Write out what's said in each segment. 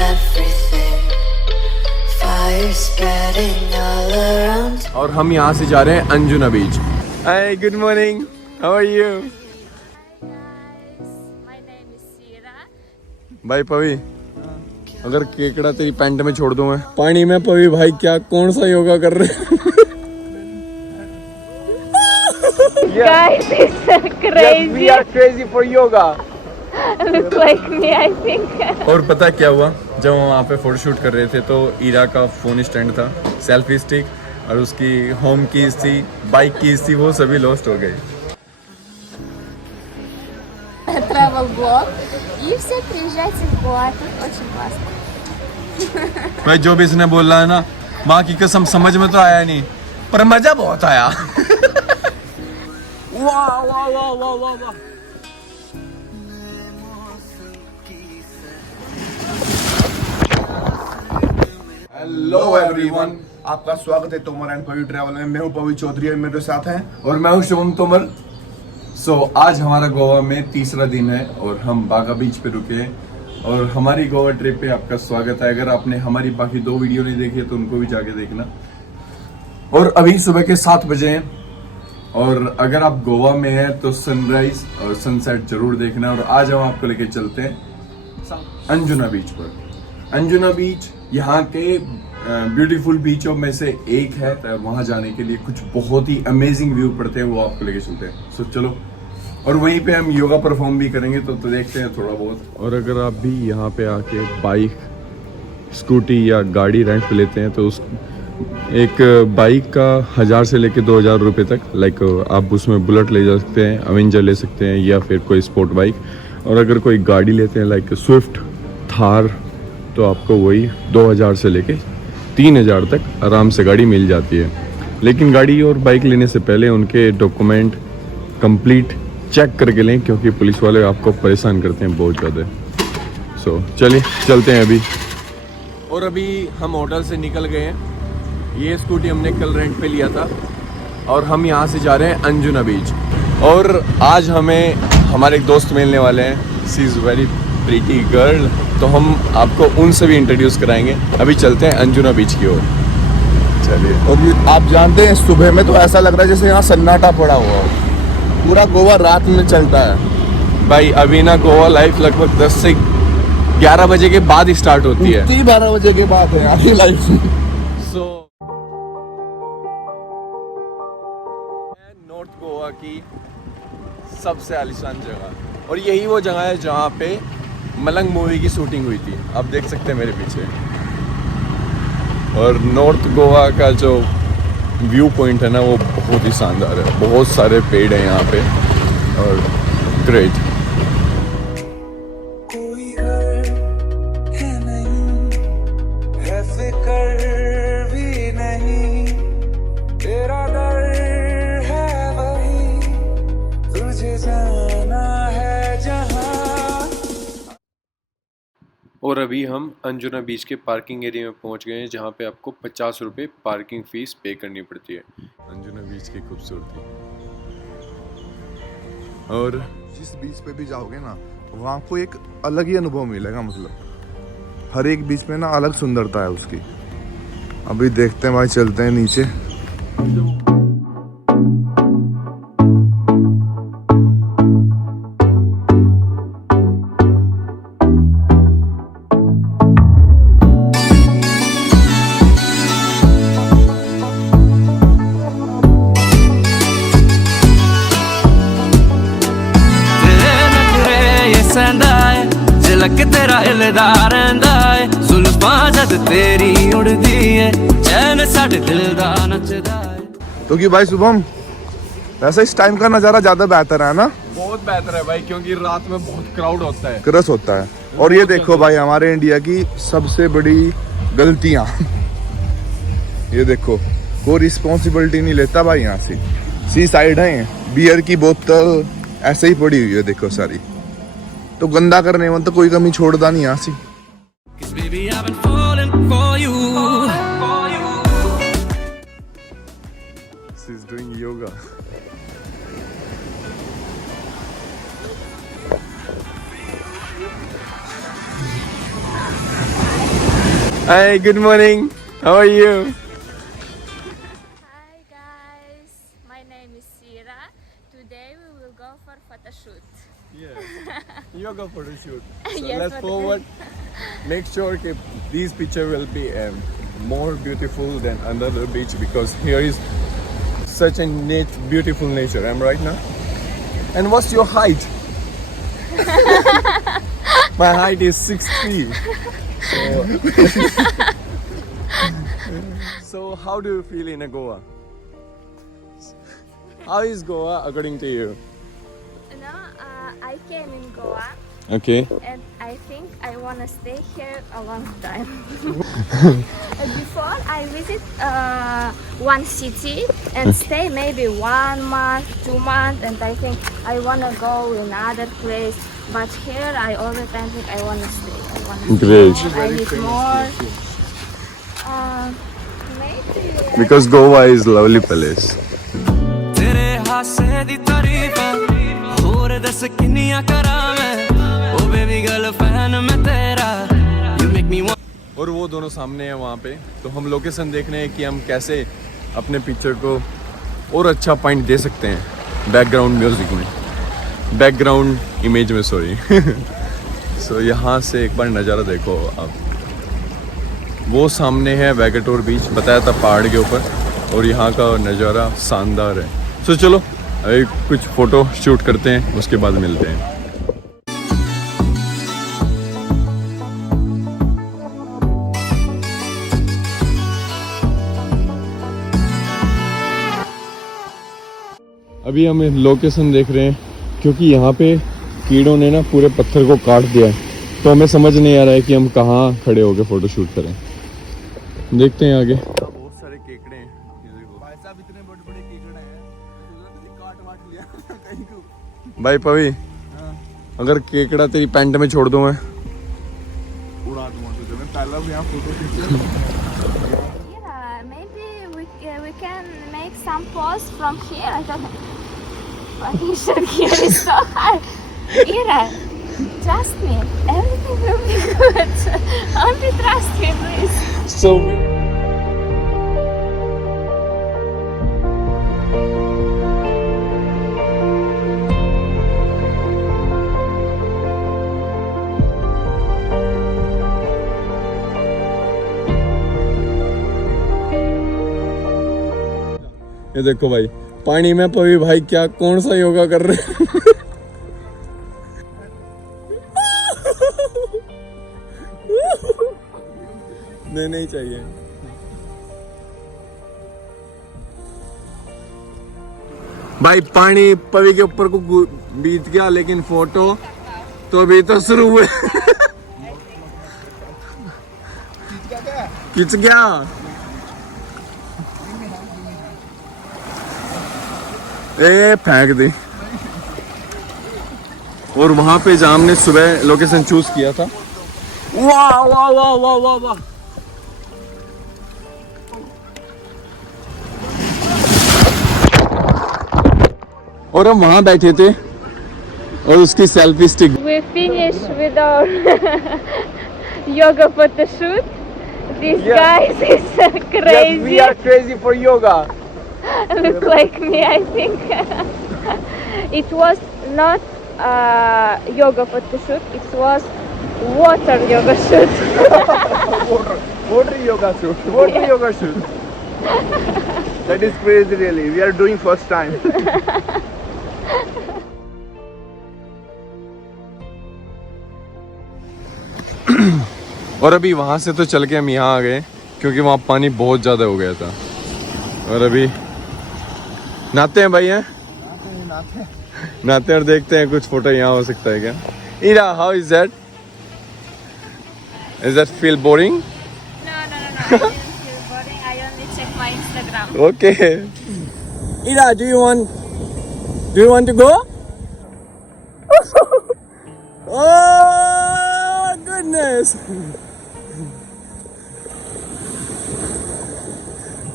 everything. Fire spreading all around. और हम यहाँ से जा रहे हैं Anjuna beach. Hi, good morning, how are you? My name is Sira. भाई पवी, अगर केकड़ा तेरी पैंट में छोड़ दूं मैं पानी में, पवी भाई क्या कौन सा योगा कर रहे हैं? Guys, it's crazy. Yes, we are crazy for yoga. Look like me, I think. और पता क्या हुआ, जब हम वहाँ पे फोटोशूट कर रहे थे तो ईरा का फोन स्टैंड था, सेल्फी स्टिक और उसकी होम कीज थी, बाइक कीज थी, वो सभी लॉस्ट हो गई। Travel blog. И все приезжайте в Гоа, тут очень классно. भाई जो भी इसने बोल रहा है ना, माँ की कसम समझ में तो आया नहीं, पर मजा बहुत आया। वाह वाह वाह वाह वाह वाह। हेलो एवरीवन, आपका स्वागत है तोमर एंड पवी ट्रैवल में। मैं हूं पवी चौधरी और मेरे साथ हैं और मैं हूँ शुभम तोमर। आज हमारा गोवा में तीसरा दिन है और हम बागा बीच पे रुके हैं और हमारी गोवा ट्रिप पे आपका स्वागत है। अगर आपने हमारी बाकी 2 वीडियो नहीं देखी है तो उनको भी जाके देखना। और अभी सुबह के 7 बजे हैं और अगर आप गोवा में हैं तो सनराइज और सनसेट जरूर देखना। और आज हम आपको लेके चलते हैं अंजुना बीच पर। अंजुना बीच यहाँ के ब्यूटीफुल बीचों में से एक है, तो वहां जाने के लिए कुछ बहुत ही अमेजिंग व्यू पड़ते हैं, वो आपको लेके चलते हैं। सो चलो, और वहीं पे हम योगा परफॉर्म भी करेंगे, तो देखते हैं थोड़ा बहुत। और अगर आप भी यहाँ पे आके बाइक, स्कूटी या गाड़ी रेंट पे लेते हैं तो उस एक बाइक का 1000 से लेके 2000 रुपये तक, लाइक आप उसमें बुलेट ले जा सकते हैं, अवेंजर ले सकते हैं या फिर कोई स्पोर्ट बाइक। और अगर कोई गाड़ी लेते हैं लाइक स्विफ्ट, थार, तो आपको वही 2000 से लेके 3000 तक आराम से गाड़ी मिल जाती है। लेकिन गाड़ी और बाइक लेने से पहले उनके डॉक्यूमेंट कंप्लीट चेक करके लें, क्योंकि पुलिस वाले आपको परेशान करते हैं बहुत ज़्यादा। सो चलिए चलते हैं अभी। और अभी हम होटल से निकल गए हैं। ये स्कूटी हमने कल रेंट पे लिया था और हम यहाँ से जा रहे हैं अंजुना बीच। और आज हमें हमारे एक दोस्त मिलने वाले हैं, she is very pretty girl, तो हम आपको उनसे भी इंट्रोड्यूस कराएंगे। अभी चलते हैं अंजुना बीच की ओर। चलिए। और आप जानते हैं सुबह में तो ऐसा लग रहा है जैसे यहाँ सन्नाटा पड़ा हुआ हो, पूरा गोवा रात में चलता है। भाई अभी ना गोवा लाइफ लगभग 10 से 11 बजे के बाद ही स्टार्ट होती है। 12 बजे के बाद है आधी लाइफ। सो नॉर्थ गोवा की सबसे आलीशान जगह, और यही वो जगह है जहाँ पे मलंग मूवी की शूटिंग हुई थी, आप देख सकते हैं मेरे पीछे। और नॉर्थ गोवा का जो व्यू पॉइंट है ना, वो बहुत ही शानदार है। बहुत सारे पेड़ हैं यहाँ पे और ग्रेट। कोई घर है नहीं, है फिक्र भी नहीं, तेरा दर है वही, तुझे जाना है जहाँ। और अभी हम अंजुना बीच के पार्किंग एरिया में पहुंच गए हैं, जहां पे आपको 50 रुपये पार्किंग फीस पे करनी पड़ती है। अंजुना बीच की खूबसूरती। और जिस बीच पे भी जाओगे ना, वहाँ को एक अलग ही अनुभव मिलेगा। मतलब हर एक बीच में ना अलग सुंदरता है उसकी। अभी देखते हैं भाई, चलते हैं नीचे। झलक तेरा हिलदा रहंदा है, जुल्फां जद तेरी उड़दी है, चैन साडे दिल दा नचदा है। तो कि भाई शुभम, वैसे इस टाइम का नज़ारा ज़्यादा बेहतर है ना? बहुत बेहतर है भाई, क्योंकि रात में बहुत क्राउड होता है, क्रश होता है। और ये देखो भाई, हमारे इंडिया की सबसे बड़ी गलतियाँ। ये देखो, कोई रिस्पॉन्सिबिलिटी नहीं लेता भाई। यहाँ से सी साइड है, बियर की बोतल ऐसे ही पड़ी हुई है, देखो सारी। तो गंदा करने में तो कोई कमी छोड़ता नहीं यहाँ से। She's doing yoga. Hi, good morning. How are you? Hi guys, my name is Sira. Today we will go for photo shoot. Yoga photo shoot. So Yes, let's but- forward. Make sure that these picture will be more beautiful than another beach because here is such a beautiful nature. I'm right now. And what's your height? My height is 6'3". So how do you feel in Goa? How is Goa according to you? No, I came in Goa Okay. and I think I wanna stay here a long time. Before I visit one city and stay maybe 1 month, 2 months, and I think I wanna go in another place. But here I all the time think I wanna stay. I wanna Great. stay more, I need more. Maybe. Because Goa is lovely place. तेरे हासे दी तारीफ है होर दस किन्नियां करा मैं ओ baby girl fan मैं तेरा यू मेक मी और वो दोनों सामने हैं वहाँ पे, तो हम लोकेशन देख रहे हैं कि हम कैसे अपने पिक्चर को और अच्छा पॉइंट दे सकते हैं बैकग्राउंड म्यूजिक में, बैकग्राउंड इमेज में, सॉरी। सो यहाँ से एक बार नज़ारा देखो आप। वो सामने है वैगेटोर बीच, बताया था पहाड़ के ऊपर, और यहाँ का नज़ारा शानदार है। सो चलो अभी कुछ फ़ोटो शूट करते हैं, उसके बाद मिलते हैं। अभी हम लोकेशन देख रहे हैं क्योंकि यहाँ पे कीड़ों ने ना पूरे पत्थर को काट दिया है, तो हमें समझ नहीं आ रहा है कि हम कहाँ खड़े होकर फोटो शूट करें। देखते हैं आगे। बहुत सारे केकड़े हैं भाई साहब, इतने बड़े-बड़े केकड़े हैं, काट वाट लिया कहीं को। भाई पवी, अगर केकड़ा तेरी पैंट में छोड़ दूं मैं, उड़ा दूंगा तुझे मैं। पहला भी यहाँ फोटो खींचे। Yeah, maybe we can make some pose from here. I don't know. But here is so hard. Ira, trust me, everything will be good. Only trust me, please. So ये देखो भाई, पानी में पवी भाई क्या कौन सा योगा कर रहे हैं। नहीं चाहिए। भाई पानी पवी के ऊपर को बीत गया, लेकिन फोटो तो अभी तो शुरू हुए। खिंच गया। ए फेंक दी। और वहां पे जहाँ हमने सुबह लोकेशन चूज किया था, वाह वाह वाह वाह वाह वाह, और हम वहां बैठे थे और उसकी selfie stick. We finished with our yoga photo shoot. This guy is crazy. we are crazy for yoga. Look like me, I think. It was not yoga photo shoot. It was water yoga shoot. Water yoga shoot. Water yoga shoot. That is crazy, really. We are doing first time. और अभी वहां से तो चल के हम यहाँ आ गए क्योंकि वहाँ पानी बहुत ज़्यादा हो गया था। और अभी नहाते हैं भाई, हैं नहाते हैं और देखते हैं कुछ फोटो यहाँ हो सकता है क्या। Ira, how is that? Is that feel boring? No. I didn't feel boring. I only check my Instagram. Okay. Ira, do you want to go? Oh goodness.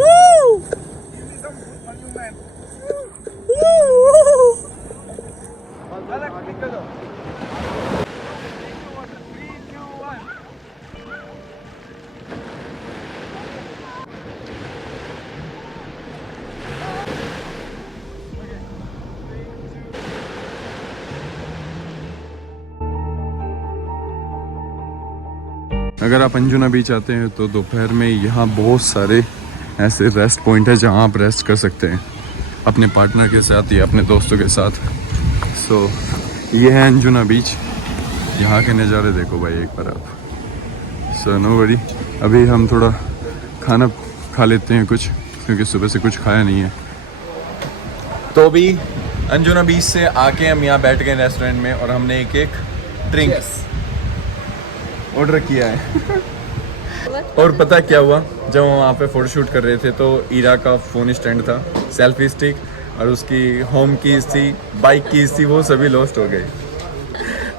Woo! अगर आप अंजुना बीच आते हैं तो दोपहर में यहाँ बहुत सारे ऐसे रेस्ट पॉइंट है जहाँ आप रेस्ट कर सकते हैं अपने पार्टनर के साथ या अपने दोस्तों के साथ। सो ये है अंजुना बीच। यहाँ के नज़ारे देखो भाई एक बार आप। सो नो वरी, अभी हम थोड़ा खाना खा लेते हैं कुछ, क्योंकि सुबह से कुछ खाया नहीं है। तो अभी अंजुना बीच से आके हम यहाँ बैठ गए रेस्टोरेंट में और हमने एक ड्रिंक ऑर्डर किया है। और पता क्या हुआ, जब हम वहाँ पे फोटोशूट कर रहे थे तो ईरा का फ़ोन स्टैंड था, सेल्फी स्टिक और उसकी होम कीज थी, बाइक कीज थी, वो सभी लॉस्ट हो गए।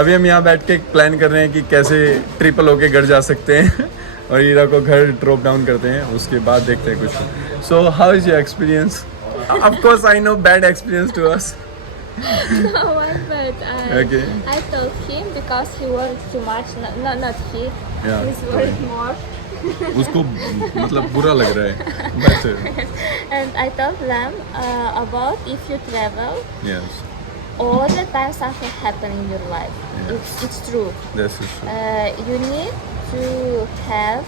अभी हम यहाँ बैठ के प्लान कर रहे हैं कि कैसे ट्रिपल होके घर जा सकते हैं और ईरा को घर ड्रॉप डाउन करते हैं, उसके बाद देखते हैं कुछ। So how is your experience? Of course I know bad experience to us. No one, but Okay. I told him because he worried too much. Not he. Yeah. He's worried more. उसको मतलब बुरा लग रहा है। But And I told them about if you travel, yes, all the time something happen in your life. It's true. this is true. You need to have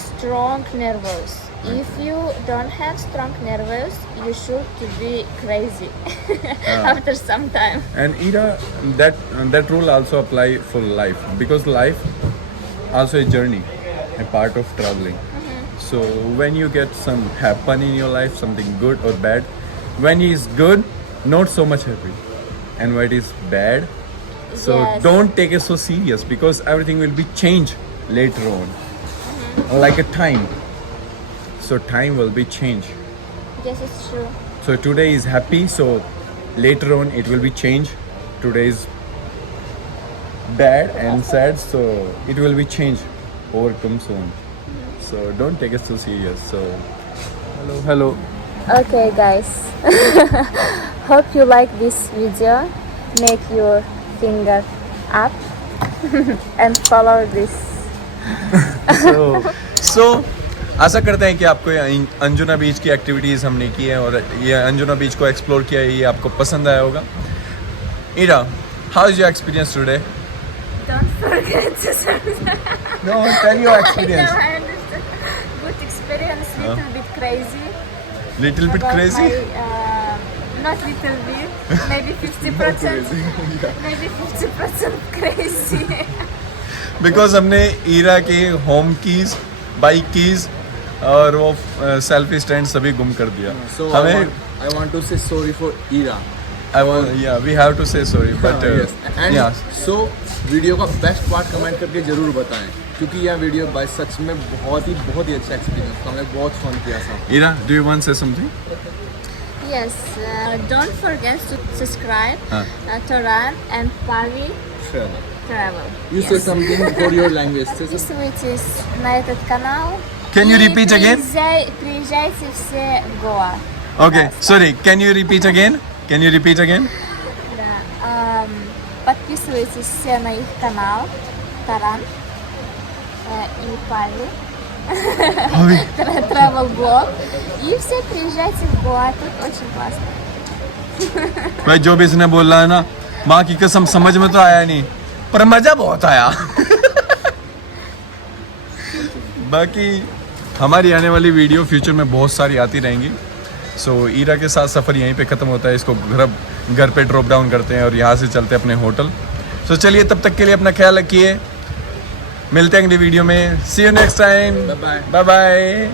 strong nerves. If you don't have strong nerves, you should be crazy after some time. And Ira, that rule also apply for life, because life also a journey, a part of traveling. So when you get some happen in your life, something good or bad, when it is good, not so much happy, and when it is bad, so Yes. don't take it so serious, because everything will be changed later on, like a time. So time will be changed. Yes, it's true. So today is happy, so later on it will be changed. Today is bad and sad, so it will be changed, overcome soon. So don't take it so serious. So hello. Okay, guys. Hope you like this video. Make your finger up and follow this. So आशा करते हैं कि आपको ये अंजुना बीच की activities हमने की है और ये अंजुना बीच को एक्सप्लोर किया है, ये आपको पसंद आया होगा। Ira, how is your experience today? Don't forget to subscribe. No, tell your experience. No, I understand. Good experience. Little bit crazy. Little bit about crazy? My, not little bit. Maybe 50%. Maybe 50% crazy. Because हमने ईरा के home keys, bike keys और वो selfie stand सभी गुम कर दिया। So हमें I want to say sorry for Ira. We have to say sorry but Yes. And so video का बेस्ट पार्ट कमेंट करके जरूर बताएं, क्योंकि यह वीडियो बाय सच में बहुत ही अच्छा एक्सपीरियंस था, हमने बहुत फन किया था। Ira, do you want say something? Yes. Don't forget to subscribe Huh. to Ran and Pavi Sure. Travel. You say something for your language. Say something. Подписывайтесь на этот канал. Can you И repeat again? Приезжайте все в Гоа. Okay, sorry, can you repeat again? Can you repeat again? Да. Подписывайтесь все на их канал. Таран и Пави. Travel Blog. И все приезжайте в Гоа. Тут очень классно. भाई जो भी इसने बोल रहा है ना, माँ की कसम समझ में तो आया नहीं, पर मजा बहुत आया। बाकी हमारी आने वाली वीडियो फ्यूचर में बहुत सारी आती रहेंगी। सो ईरा के साथ सफ़र यहीं पे ख़त्म होता है, इसको घर पे ड्रॉप डाउन करते हैं और यहाँ से चलते हैं अपने होटल। सो चलिए, तब तक के लिए अपना ख्याल रखिए, मिलते हैं अगली वीडियो में। See you next time, Bye bye. Bye bye.